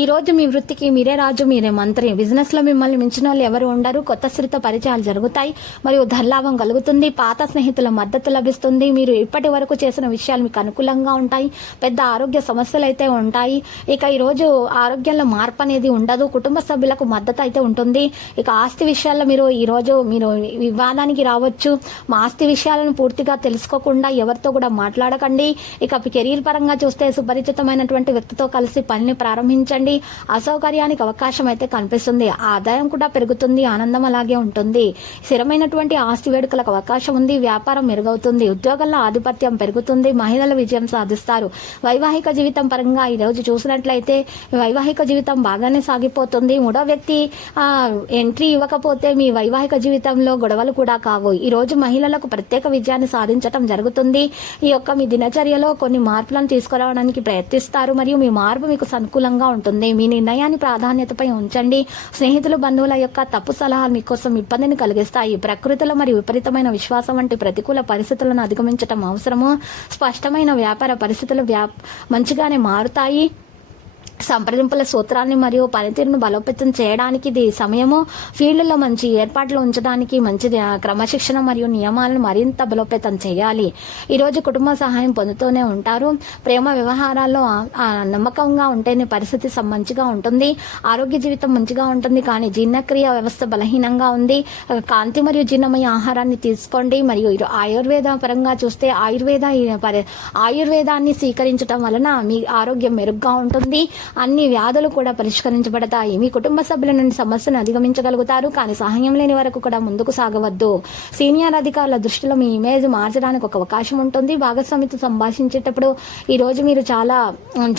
ఈ రోజు మీ వృత్తికి మీరే రాజు మీరే మంత్రి. బిజినెస్లో మిమ్మల్ని మించిన వాళ్ళు ఎవరు ఉండరు. కొత్త స్థితితో పరిచయాలు జరుగుతాయి. మరియు ధరలాభం కలుగుతుంది. పాత స్నేహితుల మద్దతు లభిస్తుంది. మీరు ఇప్పటి వరకు చేసిన విషయాలు మీకు అనుకూలంగా ఉంటాయి. పెద్ద ఆరోగ్య సమస్యలు అయితే ఉంటాయి. ఇక ఈ రోజు ఆరోగ్యంలో మార్పు అనేది ఉండదు. కుటుంబ సభ్యులకు మద్దతు అయితే ఉంటుంది. ఇక ఆస్తి విషయాల్లో మీరు ఈ రోజు మీరు వివాదానికి రావచ్చు. మా ఆస్తి విషయాలను పూర్తిగా తెలుసుకోకుండా ఎవరితో కూడా మాట్లాడకండి. ఇక కెరీర్ పరంగా చూస్తే సుపరిచితమైనటువంటి వ్యక్తితో కలిసి పనిని ప్రారంభించండి. అసౌకర్యానికి అవకాశం అయితే కనిపిస్తుంది ఆదాయం కూడా పెరుగుతుంది ఆనందం అలాగే ఉంటుంది. స్థిరమైనటువంటి ఆస్తి వేడుకలకు అవకాశం ఉంది వ్యాపారం మెరుగవుతుంది ఉద్యోగంలో ఆధిపత్యం పెరుగుతుంది మహిళలు విజయం సాధిస్తారు. వైవాహిక జీవితం పరంగా ఈ రోజు చూసినట్లయితే వైవాహిక జీవితం బాగానే సాగిపోతుంది. మూడో వ్యక్తి ఎంట్రీ ఇవ్వకపోతే మీ వైవాహిక జీవితంలో గొడవలు కూడా కావు. ఈ రోజు మహిళలకు ప్రత్యేక విజయాన్ని సాధించడం జరుగుతుంది. ఈ యొక్క మీ దినచర్యలో కొన్ని మార్పులను తీసుకురావడానికి ప్రయత్నిస్తారు. మరియు మీ మార్పు మీకు సంకూలంగా ఉంటుంది. మీ నిర్ణయాన్ని ప్రాధాన్యతపై ఉంచండి. స్నేహితులు బంధువుల యొక్క తప్పు సలహాలు మీకోసం ఇబ్బందిని కలిగిస్తాయి. ప్రకృతిలో మరియు విపరీతమైన విశ్వాసం వంటి ప్రతికూల పరిస్థితులను అధిగమించడం అవసరము. స్పష్టమైన వ్యాపార పరిస్థితులు వ్యా మంచిగానే మారుతాయి. సంప్రదింపుల సూత్రాన్ని మరియు పనితీరును బలోపేతం చేయడానికి ఇది సమయము. ఫీల్డ్లో మంచి ఏర్పాట్లు ఉంచడానికి మంచి క్రమశిక్షణ మరియు నియమాలను మరింత బలోపేతం చేయాలి. ఈరోజు కుటుంబ సహాయం పొందుతూనే ఉంటారు. ప్రేమ వ్యవహారాల్లో నమ్మకంగా ఉంటేనే పరిస్థితి మంచిగా ఉంటుంది. ఆరోగ్య జీవితం మంచిగా ఉంటుంది కానీ జీర్ణక్రియ వ్యవస్థ బలహీనంగా ఉంది. కాంతి మరియు జీర్ణమయ ఆహారాన్ని తీసుకోండి. మరియు ఆయుర్వేద పరంగా చూస్తే ఆయుర్వేద ఈ పరి- ఆయుర్వేదాన్ని స్వీకరించడం వలన మీ ఆరోగ్యం మెరుగ్గా ఉంటుంది. అన్ని వ్యాధులు కూడా పరిష్కరించబడతాయి. మీ కుటుంబ సభ్యుల నుండి సమస్యను అధిగమించగలుగుతారు. కానీ సహాయం లేని వరకు కూడా ముందుకు సాగవద్దు. సీనియర్ అధికారుల దృష్టిలో మీ ఇమేజ్ మార్చడానికి ఒక అవకాశం ఉంటుంది. భాగస్వామితో సంభాషించేటప్పుడు ఈ రోజు మీరు చాలా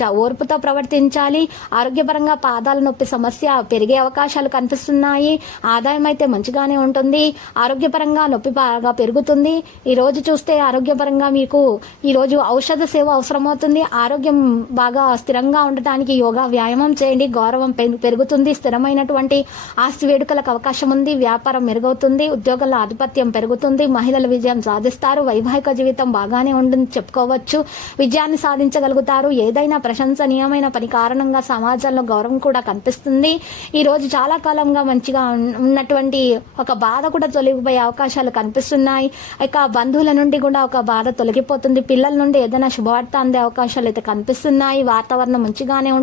ఓర్పుతో ప్రవర్తించాలి. ఆరోగ్యపరంగా పాదాల నొప్పి సమస్య పెరిగే అవకాశాలు కనిపిస్తున్నాయి. ఆదాయం అయితే మంచిగానే ఉంటుంది. ఆరోగ్యపరంగా నొప్పి బాగా పెరుగుతుంది. ఈ రోజు చూస్తే ఆరోగ్యపరంగా మీకు ఈ రోజు ఔషధ సేవ అవసరమవుతుంది. ఆరోగ్యం బాగా స్థిరంగా ఉండటానికి యోగా వ్యాయామం చేయండి. గౌరవం పెరుగుతుంది. స్థిరమైనటువంటి ఆస్తి వేడుకలకు అవకాశం ఉంది. వ్యాపారం మెరుగవుతుంది. ఉద్యోగాల ఆధిపత్యం పెరుగుతుంది. మహిళలు విజయం సాధిస్తారు. వైవాహిక జీవితం బాగానే ఉంటుంది చెప్పుకోవచ్చు. విజయాన్ని సాధించగలుగుతారు. ఏదైనా ప్రశంసనీయమైన పని కారణంగా సమాజంలో గౌరవం కూడా కనిపిస్తుంది. ఈ రోజు చాలా కాలంగా మంచిగా ఉన్నటువంటి ఒక బాధ కూడా తొలగిపోయే అవకాశాలు కనిపిస్తున్నాయి. ఇక బంధువుల నుండి కూడా ఒక బాధ తొలగిపోతుంది. పిల్లల నుండి ఏదైనా శుభవార్త అందే అవకాశాలు అయితే కనిపిస్తున్నాయి. వాతావరణం మంచిగానే ఉంటుంది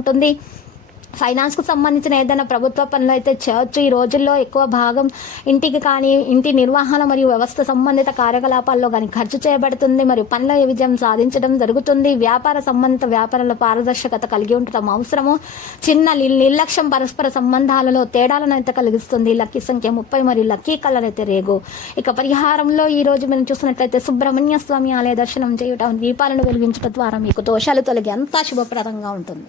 ఫైనాన్స్కు సంబంధించిన ఏదైనా ప్రభుత్వ పనులు అయితే చేయొచ్చు. ఈ రోజుల్లో ఎక్కువ భాగం ఇంటికి కానీ ఇంటి నిర్వహణ మరియు వ్యవస్థ సంబంధిత కార్యకలాపాల్లో కానీ ఖర్చు చేయబడుతుంది. మరియు పనుల విజయం సాధించడం జరుగుతుంది. వ్యాపార సంబంధిత వ్యాపారాల పారదర్శకత కలిగి ఉండటం అవసరము. చిన్న నిర్లక్ష్యం పరస్పర సంబంధాలలో తేడాలను అయితే కలిగిస్తుంది. లక్కీ సంఖ్య ముప్పై మరియు లక్కీ కలర్ అయితే రేగు. ఇక పరిహారంలో ఈ రోజు మనం చూసినట్లయితే సుబ్రహ్మణ్య స్వామి ఆలయ దర్శనం చేయటం దీపాలను వెలిగించడం ద్వారా మీకు దోషాలు తొలగి అంతా శుభప్రదంగా ఉంటుంది.